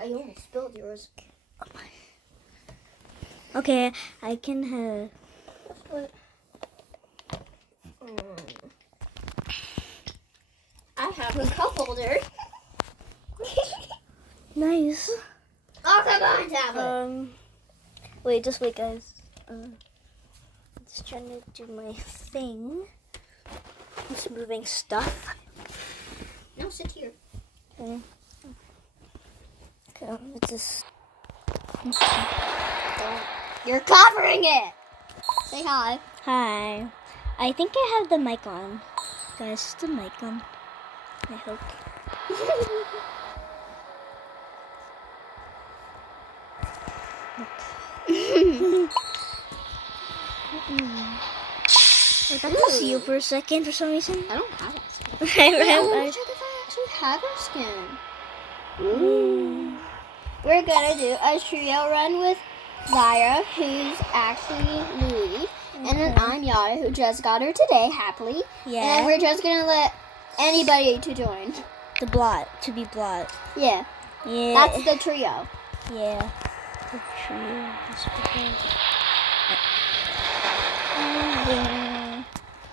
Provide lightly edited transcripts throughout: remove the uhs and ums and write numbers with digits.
I almost spilled yours. Oh my. Okay, I can have. I have a cup holder. Nice. Oh, come on, tablet. Wait, just wait, guys. Just trying to do my thing. Just moving stuff. No, sit here. Okay. Okay, let's just. You're covering it. Say hi. Hi. I think I have the mic on. Guys, is the mic on? I hope. I thought it was you for a second for some reason. I don't have a skin. I Check if I actually have a skin. Ooh. We're gonna do a trio run with Lyra, who's actually Louie, and then I'm Yada, who just got her today, happily. Yeah. And then we're just gonna let anybody to join. The blot, to be blot. Yeah. Yeah. That's the trio. Yeah. The trio.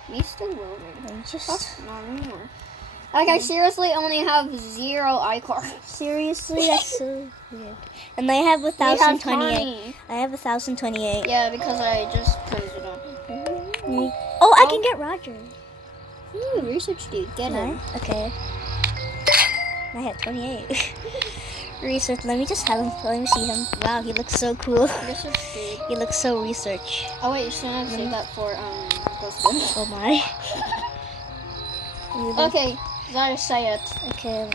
Me still loading. Just Not anymore. Like, I seriously only have 0 iCards. seriously, that's so weird. And I have 1,028. I have 1,028. Yeah, because I just printed it up. Oh, I can get Roger. Ooh, research dude, get him. Okay. I had 28. Research. Let me just have him. Let me see him. Wow, he looks so cool. Research dude. He looks so research. Oh wait, you should have saved that for Ghost. Oh my. Okay, gotta say it. Okay.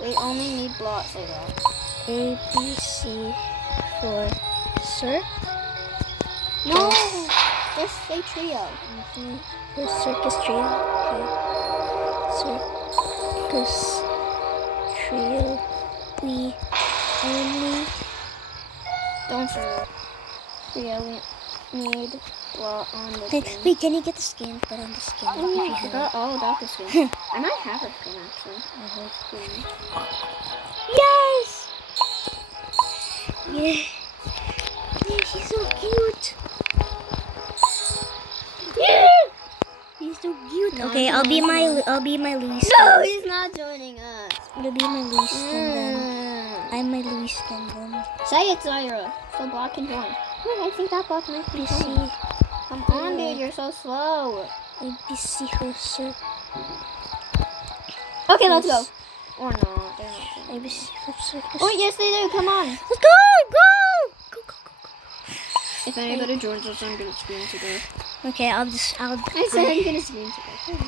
We only need blocks like that. A, B, C for Sir. No, just say trio. The circus trio. Okay. Circus trio. We only. Don't say that. Trio. We need block on the Hey, skin. wait, can you get the skin? Put on the skin. Oh yeah, I forgot all about the skin. I might have a skin actually. Yes! Yeah. Yeah, she's so cute. Yeah! He's so cute. Okay, I'll be my Louis skin. No, he's not joining us. I'll be my Louis skin then. I'm my Louis skin then. Say it, Zyra. So block can join. Wait, I think that block might be joining. Come on, dude, you're so slow. ABC for Okay, let's go. Or not. They're not joining. ABC for circus. Oh, yes, they do. Come on. Let's go! Go! If anybody joins us, I'm gonna scream to go. Okay, I'll I said I'm gonna scream to go.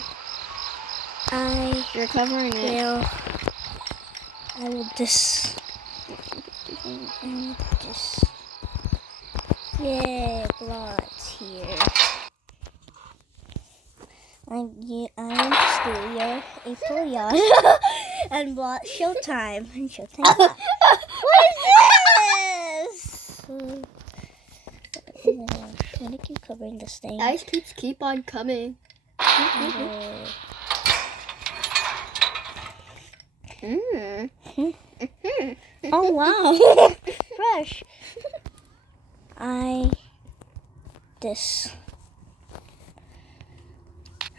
You're covering it. I will yeah, blot here. I'm Studio, April Yacht, and blot Showtime. And Showtime. What is this? Oh my gosh, I'm gonna keep covering this thing. Ice cubes keep on coming. Oh wow, fresh. This.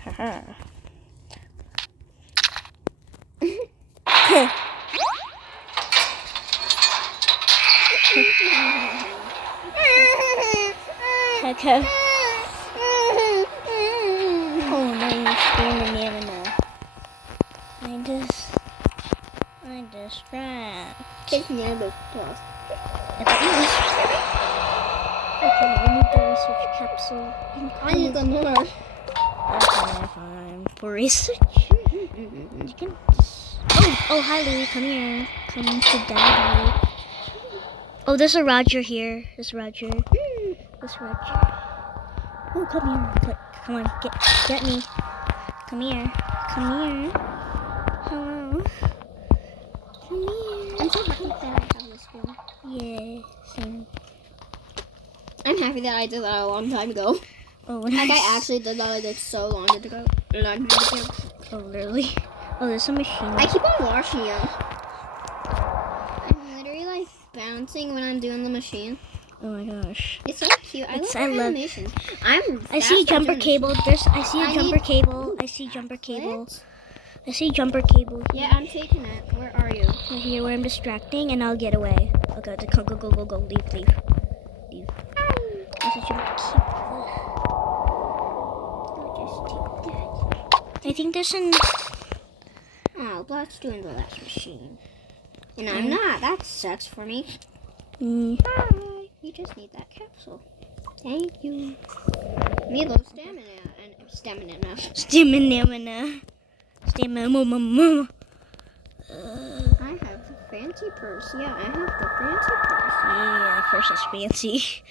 Haha. Okay. Oh no, you're scaring me now. I just ran. Kids never plus. Okay, I need the research capsule. I need the more. Okay, fine. For research? You can just... Oh, hi Louie, come here. Come to daddy. Oh, there's a Roger here. There's Roger. Oh, come here. Come on, get me. Come here. Hello. Come here. I'm so happy that I have this one. Yeah, same. I'm happy that I did that a long time ago. Oh, Like I actually did that like so long ago. Oh, really? Oh, there's a machine. I keep on washing them. I'm dancing when I'm doing the machine. Oh my gosh. It's so cute. I It's- love I the love- animation. I see jumper cable. I see a I jumper need- cable. I see jumper cable. What? I see jumper cable. Yeah, I'm taking it. Where are you? Right here where I'm distracting, and I'll get away. Okay, go, leave. There's a jumper cable. I'll just take that. I think there's an. Oh, Block's doing the last machine. And I'm not. That sucks for me. Bye. You just need that capsule. Thank you. Me low stamina and stamina. I have the fancy purse. Yeah, I have the fancy purse. Yeah, first is fancy.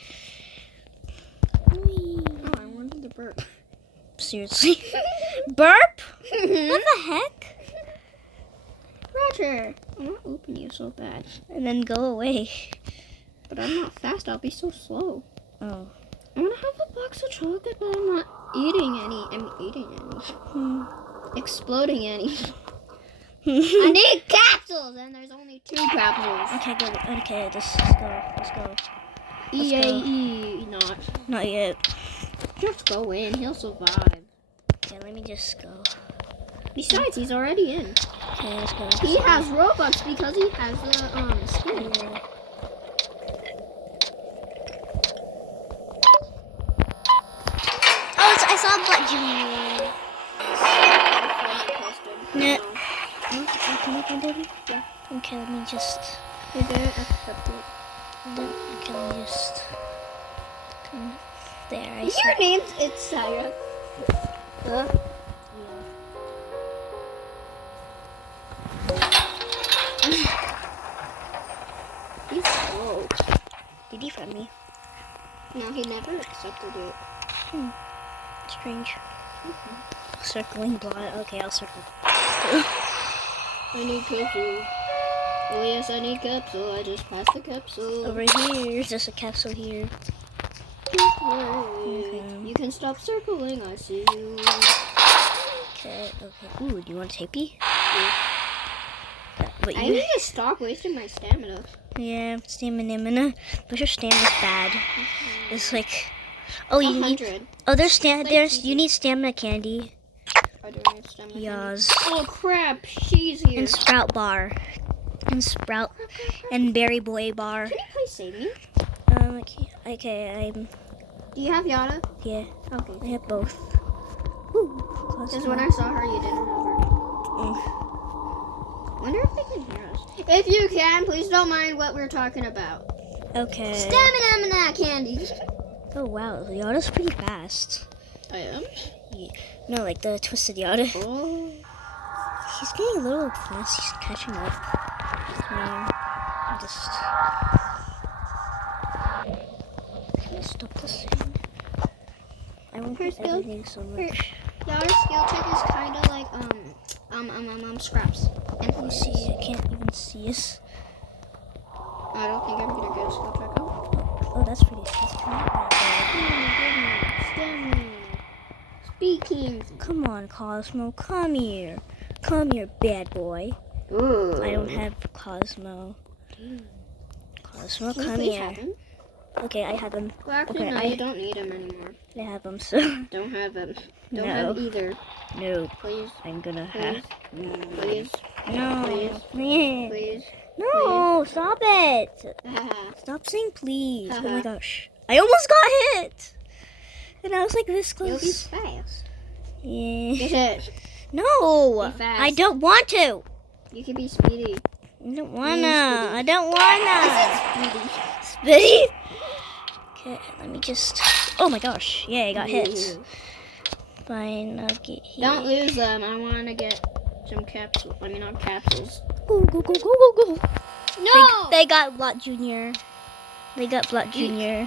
Oh, I wanted the burp. Seriously? Burp? What the heck? Roger. I want to open you so bad. And then go away. But I'm not fast. I'll be so slow. Oh. I want to have a box of chocolate, but I'm not eating any. I'm eating any. Exploding any. I need capsules, and there's only 2 capsules. Okay, go. Okay, let's go. EAE, not. Not yet. Just go in. He'll survive. Okay, let me just go. Besides, he's already in. Okay, let's go. He has Robux because he has the skin. Yeah. Oh, I saw Butt Junior. No. Can I find it? Yeah. Okay, let me just. He didn't accept it. Okay, let me just. Come there. I see. Your name's it's Sarah. He's slow. Did he friend me? No, he never accepted it. Strange. Circling blot. Okay, I'll circle. I need capsule. Oh yes, I need capsule. I just passed the capsule. Over here. There's a capsule here. Okay. You can stop circling. I see you. Okay. Ooh, do you want a tapey? Yeah. But I you. need to stop wasting my stamina. Yeah, stamina. But your stamina's bad. It's like. Oh, you need. 100. Oh, there's. You need stamina candy. I don't need stamina. Yes. Oh crap! She's here. And Sprout bar. And Sprout. And Berry Boy bar. Can you please save me? Okay, I'm. Do you have Yada? Yeah, Okay. I have both. Ooh, Because when I saw her, you didn't have her. Wonder if they can hear us. If you can, please don't mind what we're talking about. Okay. Stamina candy. Oh wow, the Yoda's pretty fast. I am? Yeah. No, like the twisted Yoda. Oh. He's getting a little fast. He's catching up. Man, just. Can I stop this thing? I won't hurt everything so much. Yada's skill check is kind of like Scraps. And Let me see. I can't even see us. I don't think I'm gonna get a skill check. Oh, that's pretty fast. Stamina. Speaking. Come on, Cosmo. Come here. Come here, bad boy. Ooh. I don't have Cosmo. Cosmo, Can you come please here. have him? Okay, I have him. Well, actually, Okay, no, I- you don't need him anymore. I have him, so. Don't have him. No. Don't have either. No, Please. I'm gonna Please. have. Please. No. Please. Please. No, stop it. Haha. Stop saying please. Oh my Uh-huh. gosh. I almost got hit. And I was like this You'll be close. fast. Yeah. Get it. No. Be fast. I don't want to. You can be speedy. I don't wanna. Speedy. I don't wanna. Speedy. Spitty. Okay, let me just. Oh my gosh. Yeah, I got hit. Fine, I'll get hit. Don't lose them. I want to get some capsules. I mean, not capsules. Go, go, go, go, go, go. No! They got Blot Jr. They got Blot Jr.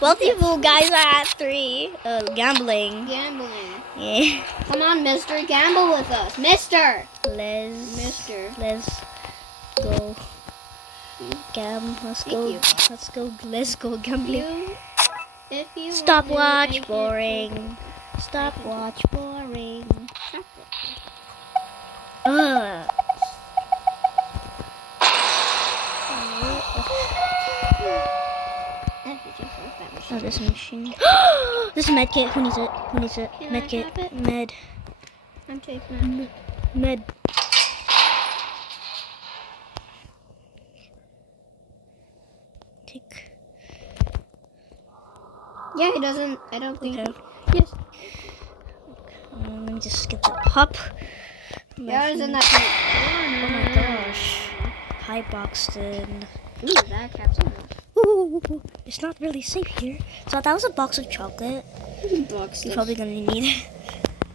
Both of you guys are at 3. Gambling. Gambling. Yeah. Come on, mister. Gamble with us. Mister. Mister. Let's go. Let's Thank go. you. Let's go gambling. If you want Stopwatch to, I boring. Stopwatch boring. can- Ugh. Oh, there's a machine. This is a med kit. Who needs it? Who needs it? Can Med I kit. have it? Med. I'm taking it. Med. Take. Yeah, he doesn't. I don't think. Okay. Yes. Let me just get the pop. Yeah, it's in that Oh my corner. gosh. Hi, Boxton. Ooh, that capsule. Ooh, it's not really safe here. So that was a box of chocolate. Box. You're probably gonna need it.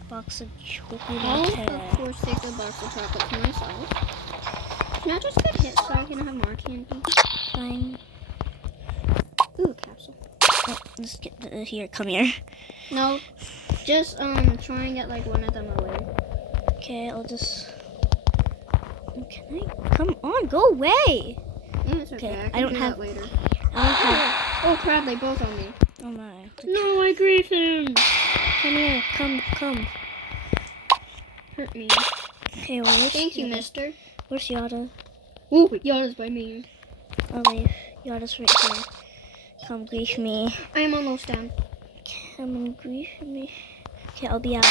Box of chocolate. I'll, Okay. of course, take the box of chocolate for myself. Can I just get hit so I can have more candy? Fine. Ooh, capsule. Oh, let's get here. Come here. No, just try and get like one of them away. Okay, I'll just. Can I? Come on, go away. It's okay. Okay, I don't do have- that later. I don't have. Oh crap! They both on me. Oh my. No, I grief him. Come here. Come. Hurt me. Okay, well, where's Thank you, Yada? Mister. Where's Yada? Ooh, Yada's by me. Oh wait, Yada's right here. Come grief me. I am almost down. Come and grief me. Okay, I'll be out.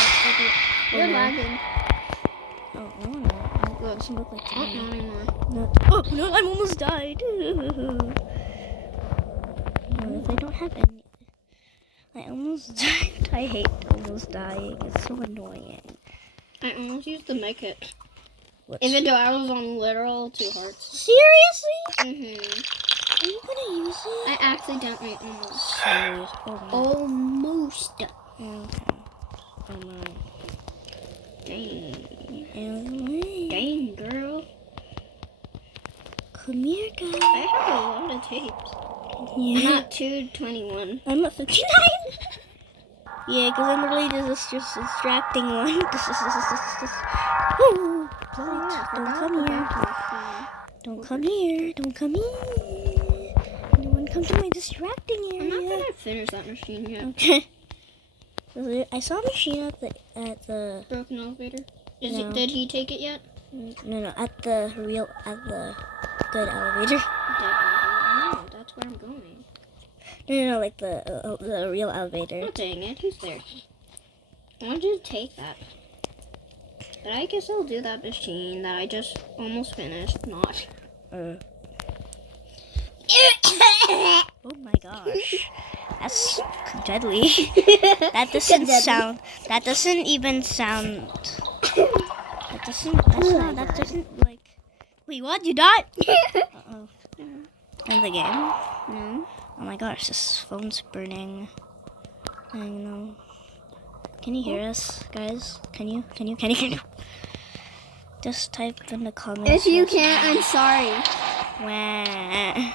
You're no. lagging. Oh no, no, it doesn't look like Oh, that. not anymore. No. Oh no, I'm almost died. No, if I don't have any, I almost died. I hate almost dying. It's so annoying. I almost used the med kit. What's- Even though I was on literal 2 hearts. Seriously? Mhm. Are you gonna use it? I accidentally almost. Serious? Oh my. Almost. Okay. Oh my. Dang. Anyway. Dang, girl. Come here, guys. I have a lot of tapes. I'm Yeah. at 221. I'm at 59. Yeah, because I'm really just distracting one. Ooh, don't come here. Don't come here. Don't come here. No one come to my distracting I'm not area. gonna finish that machine yet. Okay. I saw a machine at the Broken elevator. No. Did he take it yet? no at the good elevator. No, that's where I'm going. No, like the real elevator. Oh, dang it, he's there. I wanted to take that. But I guess I'll do that machine that I just almost finished. Not. Oh my gosh. That's deadly. That doesn't Deadly. sound. That doesn't even sound. That doesn't. That doesn't like. Wait, what? You died? Uh-oh. In the game? No. Oh my gosh, this phone's burning. I know. Can you hear us, guys? Can you? Just type in the comments. If you yes. can't, I'm sorry. Wah.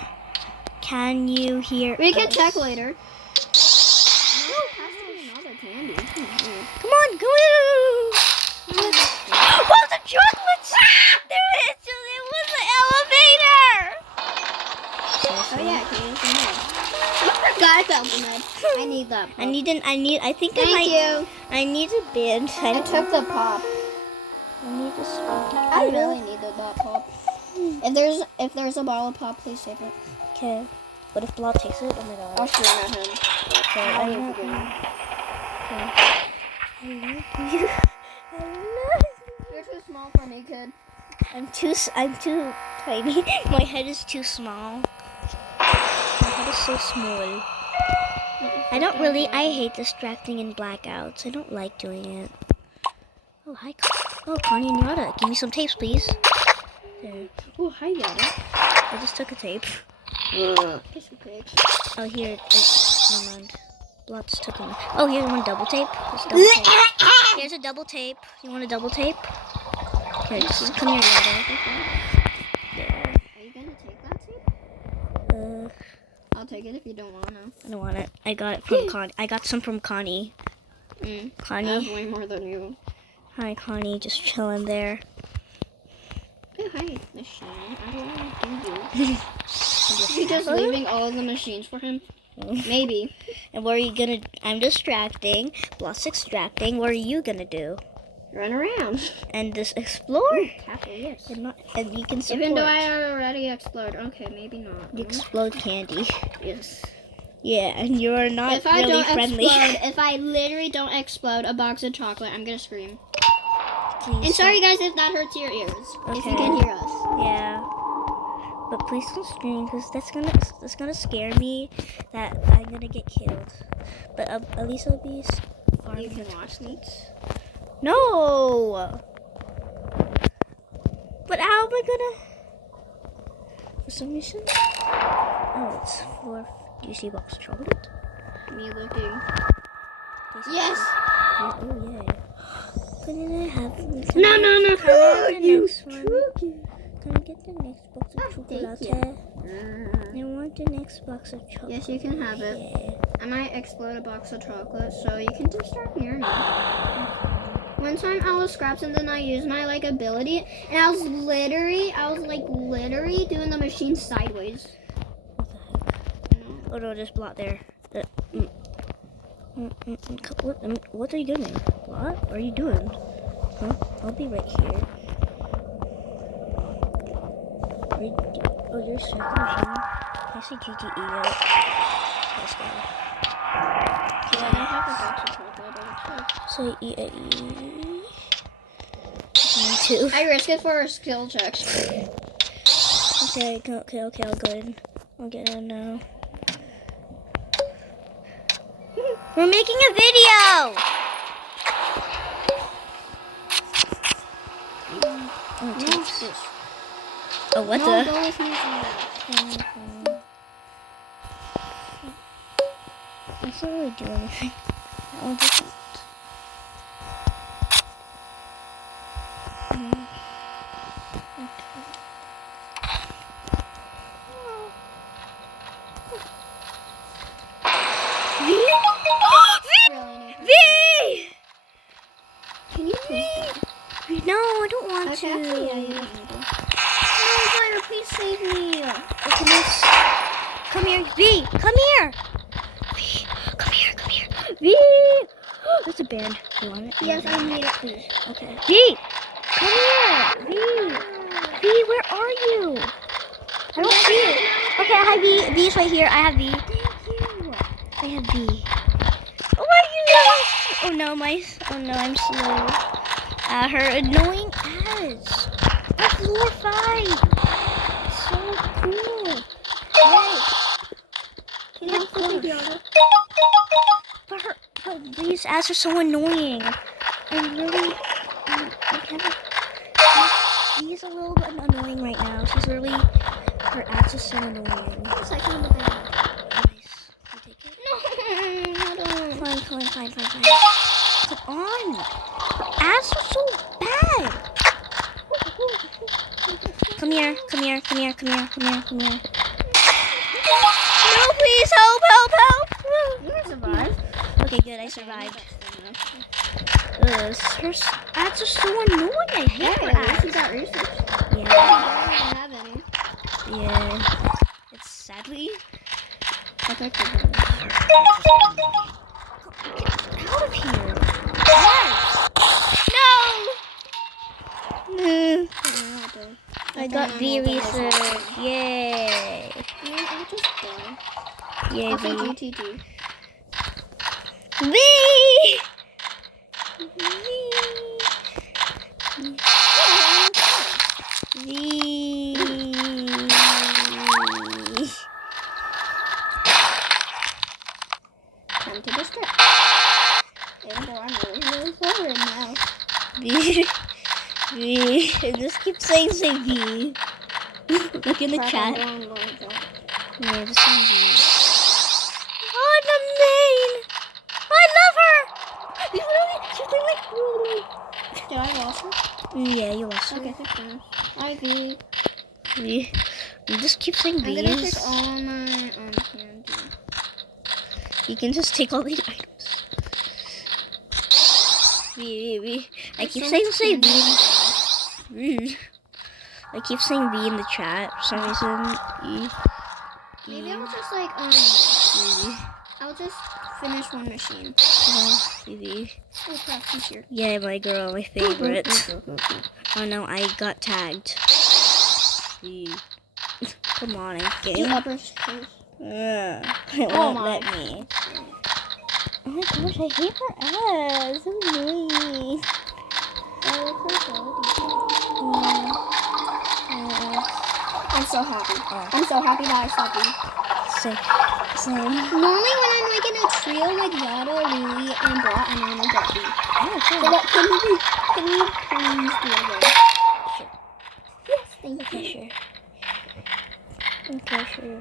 Can you hear We can us? check later. Oh, has to be another candy. Come on, go! Oh, the chocolates! There it is! It was the elevator! Oh yeah, okay, it's a med. I forgot about the med. I need that. Pop. I think Thank I might. you. I need a band. I took the pop. I need a spoon. I really needed that pop. If there's a bottle of pop, please save it. Okay. What if Blah takes it? Oh my god. I'll shoot at him. Okay, I'll I leave love again. you. I love you. I love you. You're too small for me, kid. I'm too tiny. My head is too small. My head is so small. I hate distracting in blackouts. I don't like doing it. Oh, hi. Oh, Connie and Yada. Give me some tapes, please. There. Oh, hi, Yada. I just took a tape. Piece of cake. Oh, here. Never mind. Lots took them. Oh, here's one double tape. Here's, double tape. Here's a double tape. You want a double tape? Here, just come here, Yada. There. Are you gonna take that tape? I'll take it if you don't wanna. I don't want it. I got it from Connie. I got some from Connie. I have Connie. way more than you. Hi, Connie. Just chilling there. Oh, hi, machine. I don't want to do you. You just leaving all the machines for him? Maybe. And what are you gonna? I'm distracting. Block's extracting. What are you gonna do? Run around. And just explore. Capital, yes. And you can support. Even though I already explored. Okay, maybe not. You explode candy. Yes. Yeah, and you're not If I really don't friendly. explode, if I literally don't explode a box of chocolate, I'm gonna scream. Please And sorry guys if that hurts your ears. If you Okay. can hear us. Yeah. But please don't scream, because that's gonna scare me that I'm gonna get killed. But at least I'll be far. You can watch me. No. But how am I gonna? For some reason. Oh, it's for. Do you see a box of chocolate? Me looking. Do you see Yes. Yeah, oh yeah. Can I have? No, no, no. Can I have the You next one? took it. Can I get the next box of chocolate? Thank you. I want the next box of chocolate. Yes, you can have it. Yeah. I might explode a box of chocolate, so you can just start near me. One time I was scraps and then I used my ability, and I was literally doing the machine sideways. Oh no, there's block there. What are you doing? What are you doing? Huh? I'll be right here. Oh, you're circle machine. I see GGE yet. Let's go. Yeah, I have a box of chocolate. So E. Me too. I risk it for a skill check. Okay, I'll go in. I'll get in now. We're making a video! Oh, what No, the? go with me. It's not really do anything. I'll just eat. V! Can you please? No, I don't want Okay, to. actually, yeah, you don't need to. No, Fire, please save me. Come here, V. Come here. V, come here. V. There's a band. You want it? Yes, I need it, please. Okay. V, come here. V. V, where are you? I don't see it. Okay, I have V. V is right here. I have V. I have V. Oh my God. Oh no, I'm slow. Her annoying ads. At floor 5. So cool. Yay. Can you put the other? But these ads are so annoying. I kind of. She's a little bit annoying right now. She's really. Her ads are so annoying. Yes, I found the band. Nice. You take it? No, I don't. Fine. Come on. Ads are so bad. Come here. No, please help. You can survive. Okay, good. I survived. Her ads are so annoying. I hate her Hey, at least ads. you got research. Yeah. I don't have any. Yeah. It's sadly. I'll take the band. Get out of here. Yes. No. I got V research. Yay. I'll just go. Yay, I'll take V. GTG. V. Time to distract. And boy, I'm really forward now. V. And just keep saying V. Look in the chat. Yeah, just saying V. Oh, the main. I love her. She's really. Did I lost her? Yeah, you lost her. Okay, fine. IV. V. You just keep saying I'm V's. gonna take all my candy. You can just take all these items. V. I keep saying V. I keep saying V in the chat for some reason. Maybe I'll just I'll just finish one machine. V. Oh crap, she's here. Yeah, my girl, my favorite. Oh no, I got tagged. V. Come on, Do game. upper space. It Oh won't my. let me. Oh my gosh, I hate her ass. So annoying. I'm so happy. I'm so happy that I stopped you. Same. Normally when I'm like in a trio with Yada, Lily, and Blah, I normally get B. Oh, So cool. what, can you please do it again? Sure. Yes, thank Okay, you. sure. Okay, sure.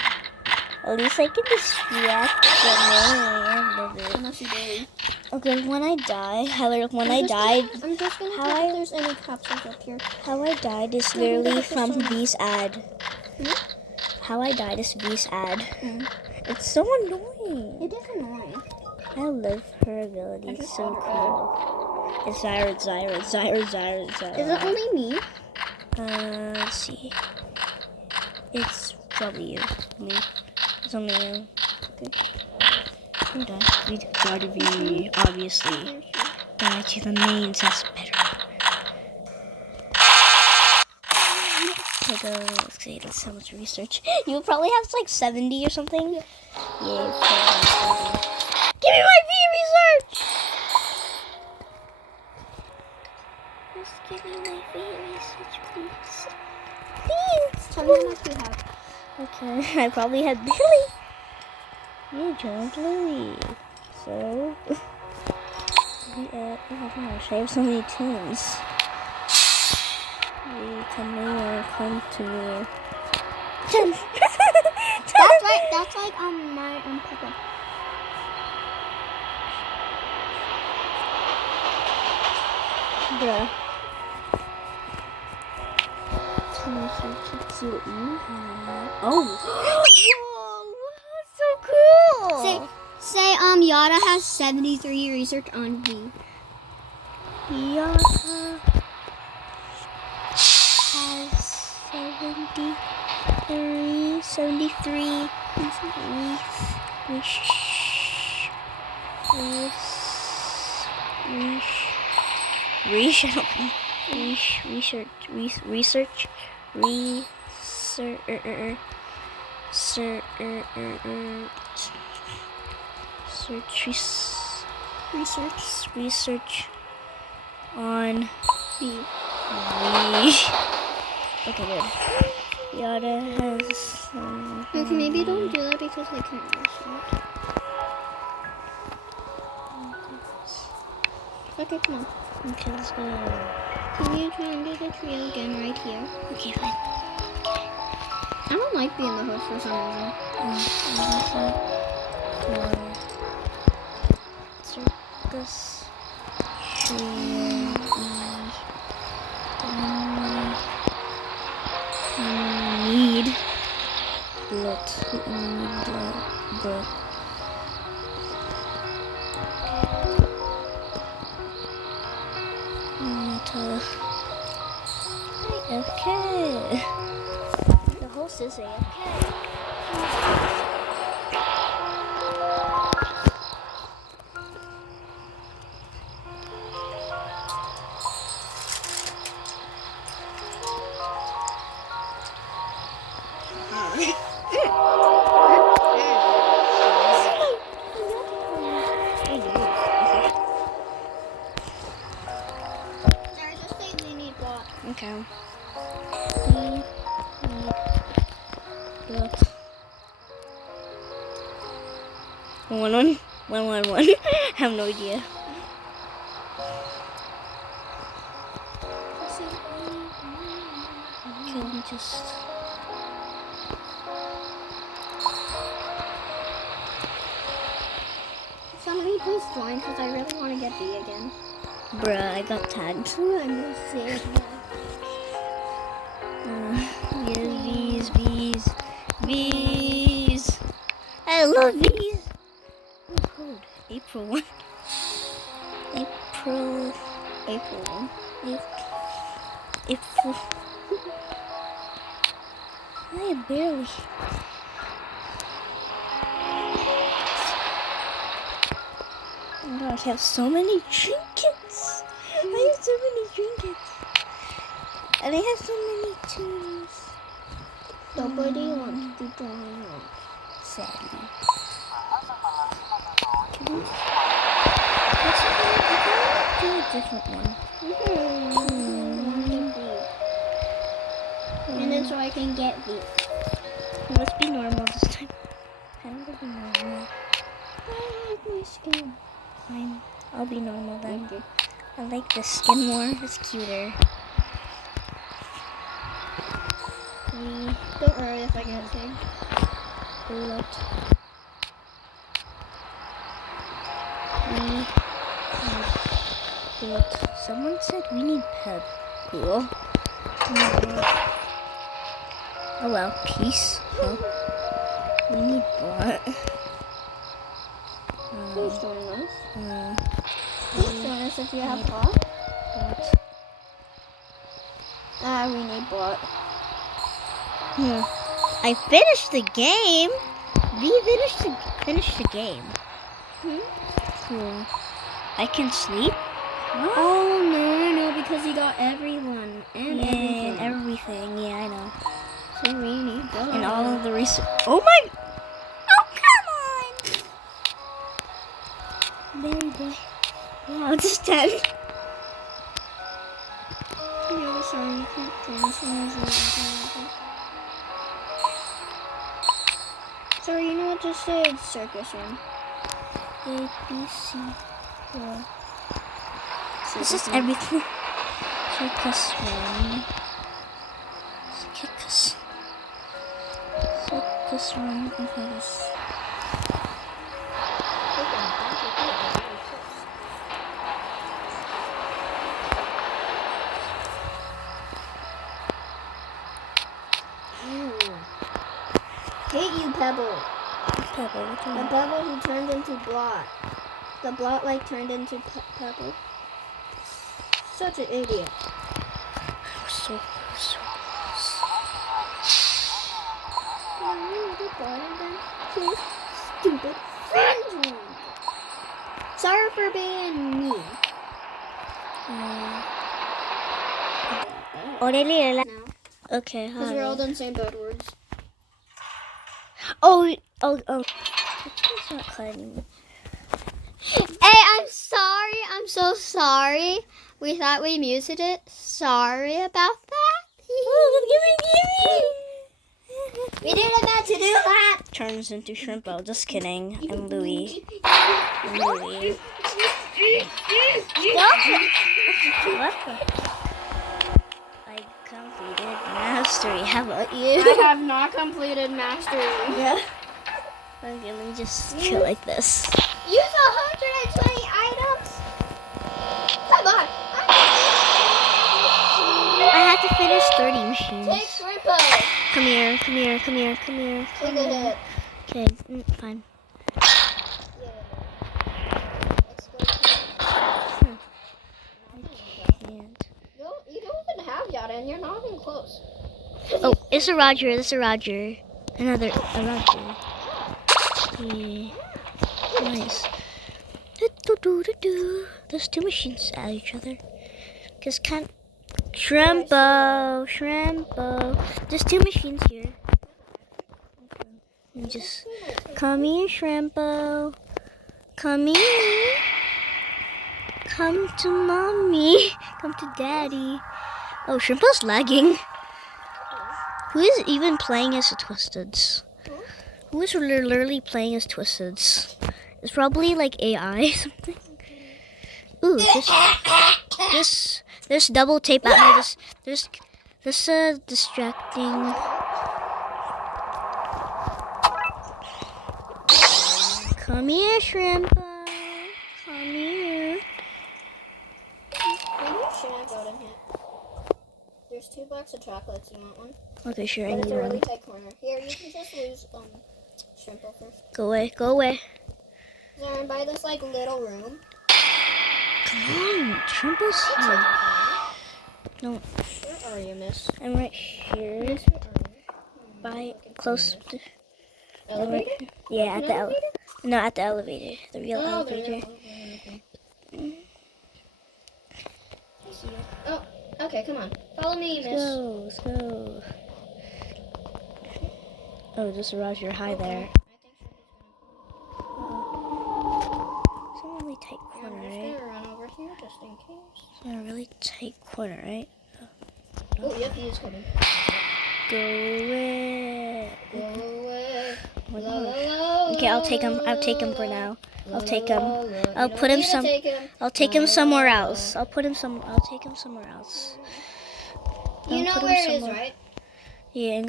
At least I can distract them. I love it. Unless you do. Okay, when I die, I'm just gonna how check I- if there's any capsules up here. how I died is No, we literally gotta put from some- V's ad. How I died is V's ad. It's so annoying. It is annoying. I love her ability. I It's just so got her cool. It's Zyra. Is it only me? Let's see. It's probably you. Me. It's only you. Okay. We gotta be, obviously. Die to the mains, that's better. Let's see, let's how much research. You'll probably have like 70 or something. Yeah, probably 70. Give me my V research! Just give me my V research, please. Please! Tell me how much you have. Okay, I probably had Billy. You joined Lily. So, oh my gosh, I have so many tunes. Come to me. That's like my Peppa. Bruh. See what you have. Oh. Whoa, so cool. Say Yada has 73 research on V. Yada has 73. Research on V. Okay, good. Yada has. Okay, maybe don't do that because I can't research. Okay, come on. Okay, let's go. Can you try and do the trio again right here? Okay, fine. I don't like being the host for some reason. Circus. Need blood. Okay. The host is AFK. Sorry, just say we need block. Okay. One. I have no idea. Can we just? Somebody please join because I really want to get B again. Bruh, I got tagged. I'm gonna say Bees. I love bees. Oh, code. April 1. April 1. April. I barely. Oh my gosh, I have so many trinkets. I have so many trinkets. And I have so many tunes. nobody wants to join us. sadly. Do a different one. And then so I can get V. Let's be normal this time. I'm gonna be normal. I like my skin. Fine. I'll be normal then. Okay. I like this skin more. It's cuter. Don't worry if I get tagged. Someone said we need pep. Cool. Oh well, peace. Huh? We need what? Please join us. Please join us if you have bot. We need bot. I finished the game. We finished the game. Cool. I can sleep. Oh no, because he got everyone and everything. Yeah, I know. So we need bot. And all of the research. Oh my! Oh come on! Berry boy. Wow, it's 10. So you know what to say? It's circus room. A, B, C, yeah. This is everything. Circus room. Circus room. Okay, this. Hate you, Pebble. Pebble. The Pebble who turned into Blot. The Blot like turned into Pebble. Such an idiot. So close. Stupid friend. Sorry for being mean. Now. No. Okay, Because we're all done saying bad words. Oh. It's not cut anymore. Hey, I'm sorry. I'm so sorry. We thought we muted it. Sorry about that. We didn't meant to do that. Turns into Shrimpo. Just kidding. I'm Louie. What? I completed mastery. How about you? I have not completed mastery. Yeah. Okay, let me just chill like this. Use 120 items. Come on. I have to finish 30 machines. Take Shrimpo. Come here. Take a hit. Okay, fine. You don't even have Yada, and you're not even close. Oh, it's a Roger. A Roger. Yeah. Nice. There's two machines at each other. Shrimpo. There's two machines here. And just come here, Shrimpo. Come here. Come to mommy. Come to daddy. Oh, Shrimpo's lagging. Who is even playing as the Twisteds? Who is literally playing as Twisteds? It's probably like AI or something. Ooh, this double tape at me. This distracting. Come here, Shrimpo. Come here. Maybe shrimp out in here. There's 2 blocks of chocolates. You want one? Okay, sure. I But need it's a really one. tight corner. Here, you can just lose Shrimpo first. Go away. Zaren, by this like little room. Come on, Shrimpo's here. No, Where are you, miss? I'm right here. Miss, where are you? By close. Elevator? Yeah, at the elevator. No, at the elevator. The real elevator. Okay. I see you. Oh, okay, come on. Follow me, miss. Let's go. Oh, just Roger. Hi there. I think corner, right? Oh, yep, he is coming. Go away. Go away. Oh my La, la, gosh. la, Okay, I'll take him. I'll take him for now. I'll take him. I'll put him some. I'll take him somewhere else. I'll take him somewhere else. You know where it is, right? Yeah,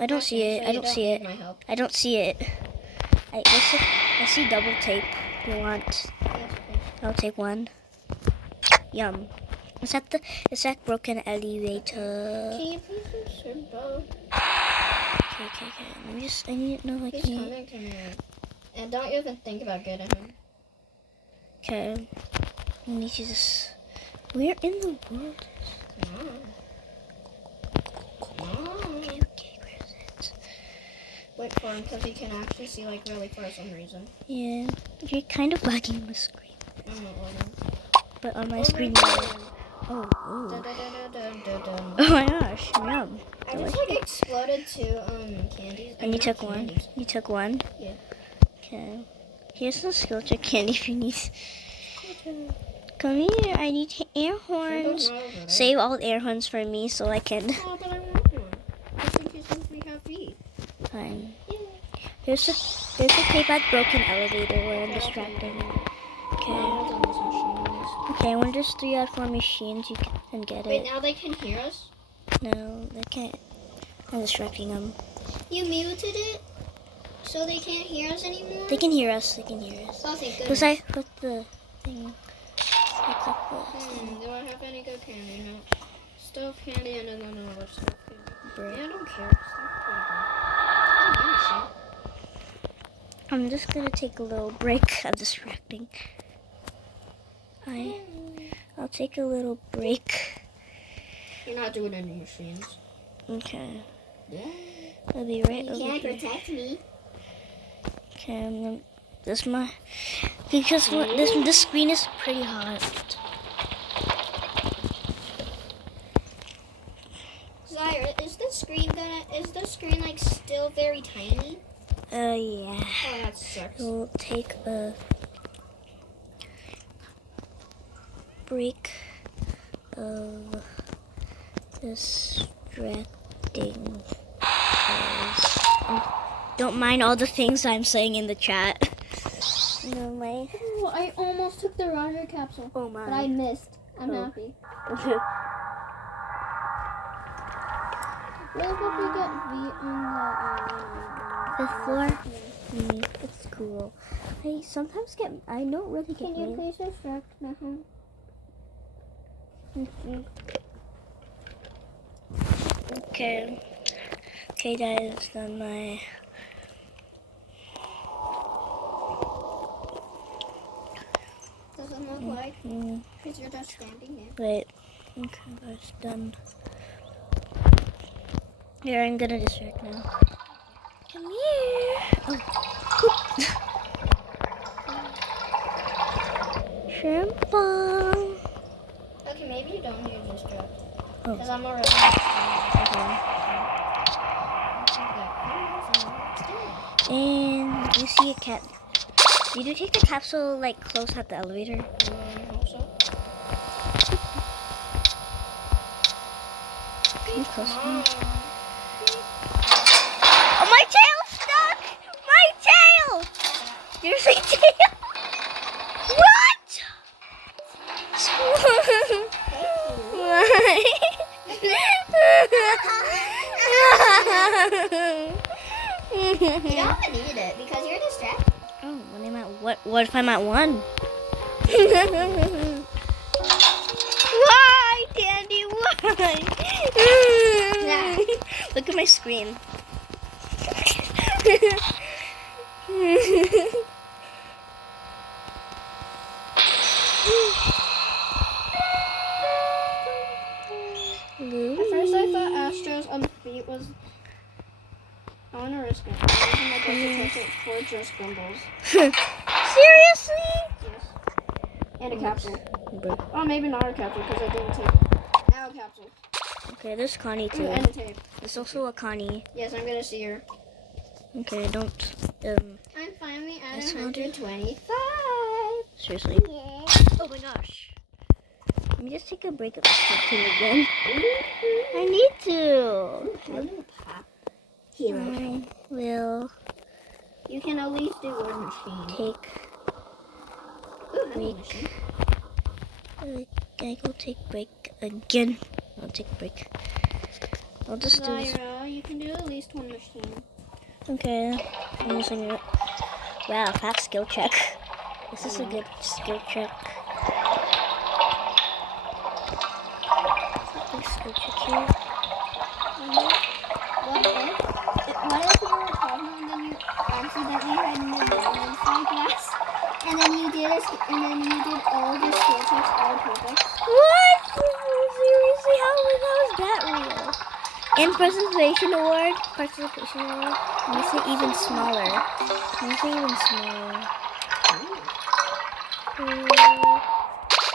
I don't see it. I don't see it. I don't see it. I see double tape. You want? I'll take one. Yum. Is that broken elevator? Can you please just circle? Okay. I need to know like. He's coming to me. And don't even think about getting him. Okay. I need to just. Where in the world? Okay, where is it? Wait for him because he can actually see like really for some reason. Yeah, you're kind of lagging the screen. I'm not lagging. But on my screen, oh. Oh my gosh, yum. I just like exploded two candies. And you took one? Candies. You took one? Yeah. Okay. Here's some skill check candy if you need. Come here, I need air horns. Save all air horns for me so I can. Oh, but I want one. Just in case we have beef. Fine. Here's a tape at broken elevator where I'm distracting. Okay. Okay, when there's 3 out of 4 machines, you can get it. Wait, now they can hear us? No, they can't. I'm distracting them. You muted it? So they can't hear us anymore? They can hear us. Oh, thank goodness. Because I put the thing. Do I have any good candy? No. Stuffed candy and then another stuffed candy. Bread. Yeah, I don't care. Stuffed candy. I'm just gonna take a little break of distracting. I'll take a little break. You're not doing any machines. Okay. Yeah. I'll be right You over can't here. protect me. Okay, because this screen is pretty hot. Zyra, is the screen like still very tiny? Yeah. Oh, that sucks. We'll take a break of distracting. Don't mind all the things I'm saying in the chat. No, my. Oh, I almost took the Roger capsule. Oh my. But I missed. I'm happy. What if we get V on The floor? It's cool. I don't really get Can you please distract me? Okay. Okay, that is done my. Doesn't look like. Because you're just standing there. Wait. Okay, that's done. Here, I'm gonna distract now. Come here. Oh. Shrimp ball. Okay, maybe you don't need to distract. Oh. Because I'm already And you see a cat. Did you take the capsule like close at the elevator? I hope so. Can you close to me? Oh, my tail's stuck! My tail! There's a tail! What? You don't need it because you're distracted. Oh, when I'm at what if I'm at 1? Why, Dandy? Why? Look at my screen. At first I thought Astro's feet was... I want to risk it. I'm using my best to for just Gumballs. Seriously? Yes. And a capsule. But, Oh, maybe not a capsule because I didn't take it. Now a capsule. okay, there's Connie too. And a tape. There's also a Connie. Yes, I'm going to see her. Okay, don't. I'm finally at That's 125. Seriously? Yeah. Oh my gosh. Let me just take a break of smoking again. I need to. Here. I will You can at least do word machine. take break. I go take break again. I'll take break. I'll just do this. Lyra, you can do at least one machine. Okay. I'm using it. Wow, fast skill check. This is a good skill check. Big skill check here. What if you were a toddler and then you accidentally had an magnifying glass and then you did all the skill checks all perfect? What? Seriously, how was that real? And participation award. Makes it even smaller.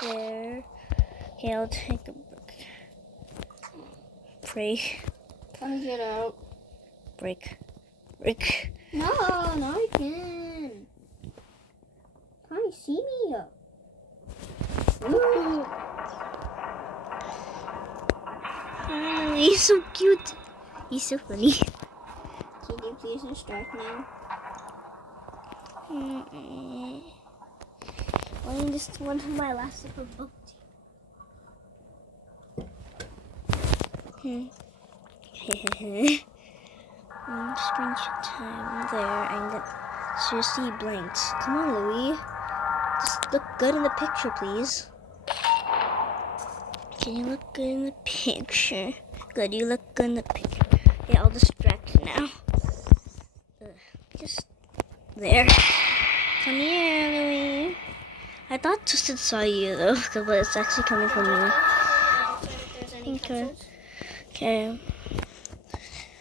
There. Okay, I'll take a break. Come get out. Break. No, I can't. Connie, see me. Ooh. Oh, he's so cute. He's so funny. Can you please distract me? Well, just one of my last sip of book tea. Screenshot time there. I'm gonna seriously blanked. Come on, Louie. Just look good in the picture, please. Can you look good in the picture? Good, you look good in the picture. Yeah, I'll distract you now. Just there. Come here, Louie. I thought Twisted saw you though, but it's actually coming from me. Okay.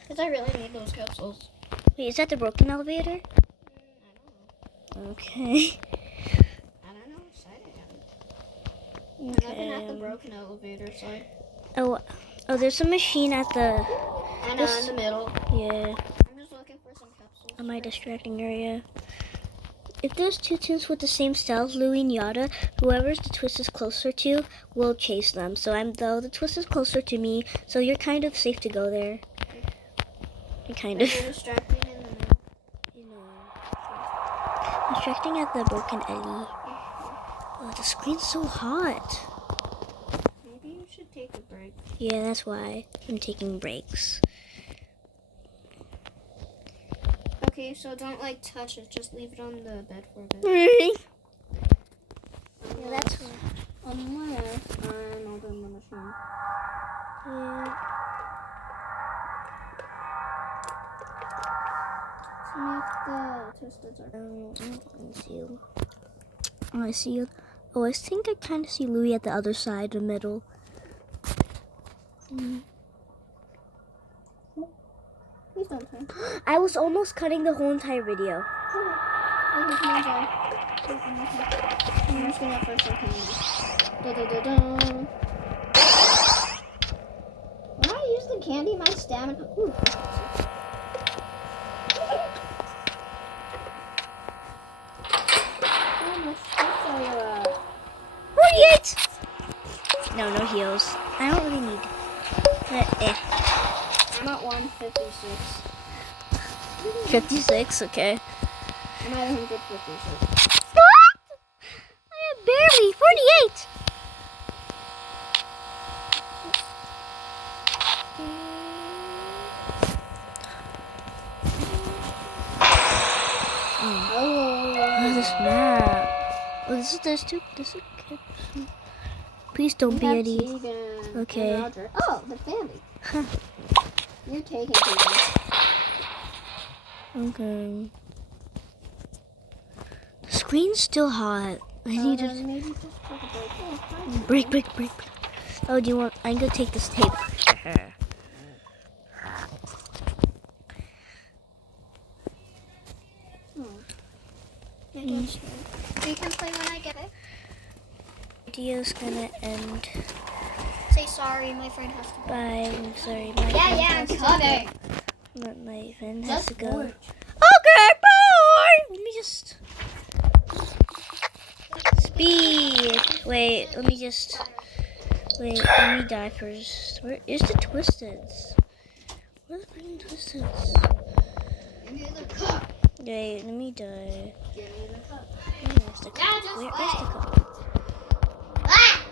Because I really need those capsules. Wait, is that the broken elevator? I don't know. Okay. I don't know which side I am. I'm looking at the broken elevator side. Oh, there's a machine at the... I know, in the middle. Yeah. I'm just looking for some capsules. Am I distracting her? Yeah. If there's two twins with the same styles, Louie and Yada, whoever's the twist is closer to will chase them. So the twist is closer to me, so you're kind of safe to go there. You're kind of. You're distracting in the middle. You know. Distracting at the broken alley. Oh, the screen's so hot. Maybe you should take a break. Yeah, that's why I'm taking breaks. Okay, so don't touch it. Just leave it on the bed for a bit. Yeah, that's why. Unless I'm open the machine. Yeah. See if the twisted are. I see you. Oh, I see you. Oh, I think I kind of see Louie at the other side, the middle. Please don't turn. I was almost cutting the whole entire video. I'm just gonna first second. When I use the candy, my stamina. Ooh. How much steps are you at? 48! No heals. I don't really need. I'm at 156. 56, okay. I'm at 156. What? I am barely 48! Oh, this map. Oh, there's two. Please don't be any. Tegan Okay. and Roger. Oh, the family. You're taking people. Okay. The screen's still hot. I need to Maybe just take a break. break. Oh, do you want? I'm gonna take this tape. You can play when I get it. Video's gonna end. Say sorry, my friend has to go. Bye. I'm sorry. My I'm coming. My friend has to go. Just Okay, bye. Let me just speed. Wait, let me just Wait, let me die first. Where is the Twisteds? Where's the freaking Twisteds? Give me the cup. Wait, let me die. Give me the cup. Where's the Now cup? just Where is wait. the cup? Ah!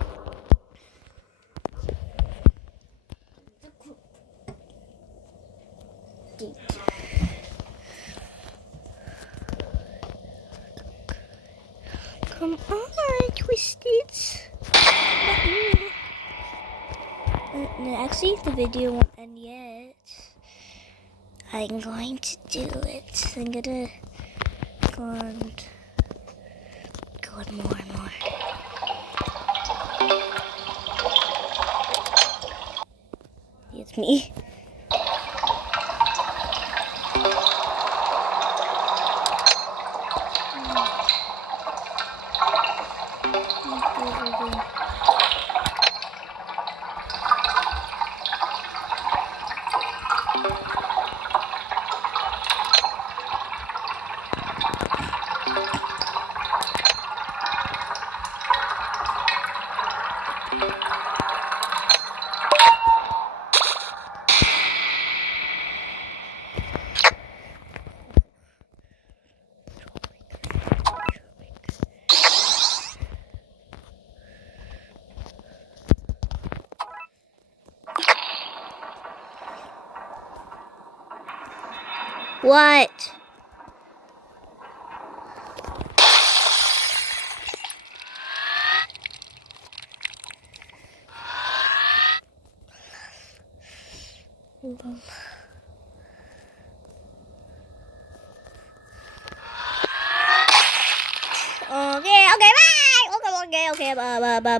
Come on, Twisteds. Actually, the video won't end yet. I'm going to do it. I'm gonna go on more and more. It's me. What? Okay, bye. Okay, bye, bye, bye.